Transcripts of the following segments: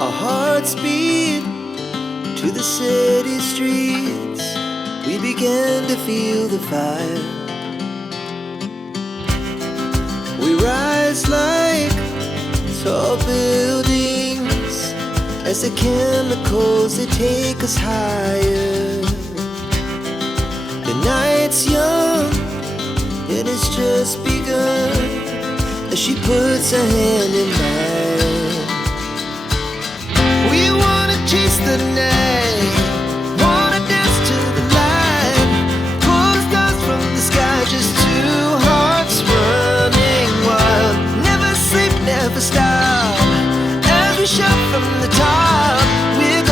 Our hearts beat to the city streets. We began to feel the fire. We rise like tall buildings as the chemicals, they take us higher. The night's young and it's just begun as she puts her hand in mine. We wanna chase the night, wanna dance to the light, pull the stars from the sky, just two hearts running wild. Never sleep, never stop, as we shout from the top. We're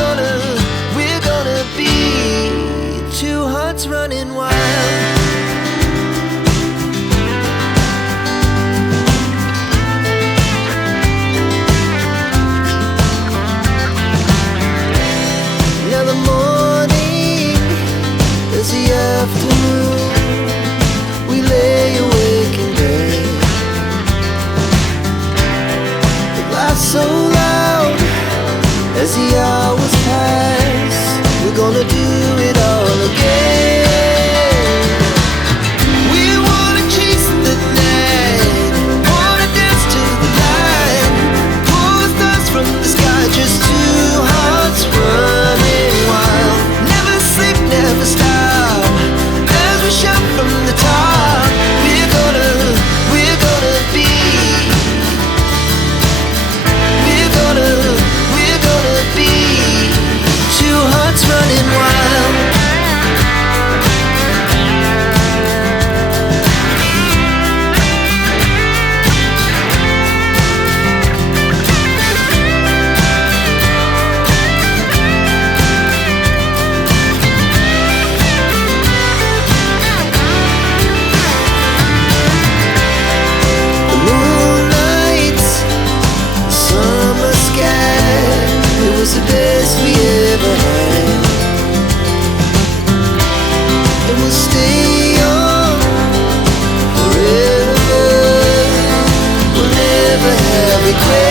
gonna be two hearts running wild. Afternoon, we lay awake in bed. The laughs so loud as the hours pass. We're gonna do it all again. We wanna chase the night, wanna dance to the light, pull the stars from the sky, just two hearts running wild. Never sleep, never stop, shout from the top. We're gonna be, we're gonna be two hearts running wild. The best we ever had, and we'll stay on forever. We'll never have regret.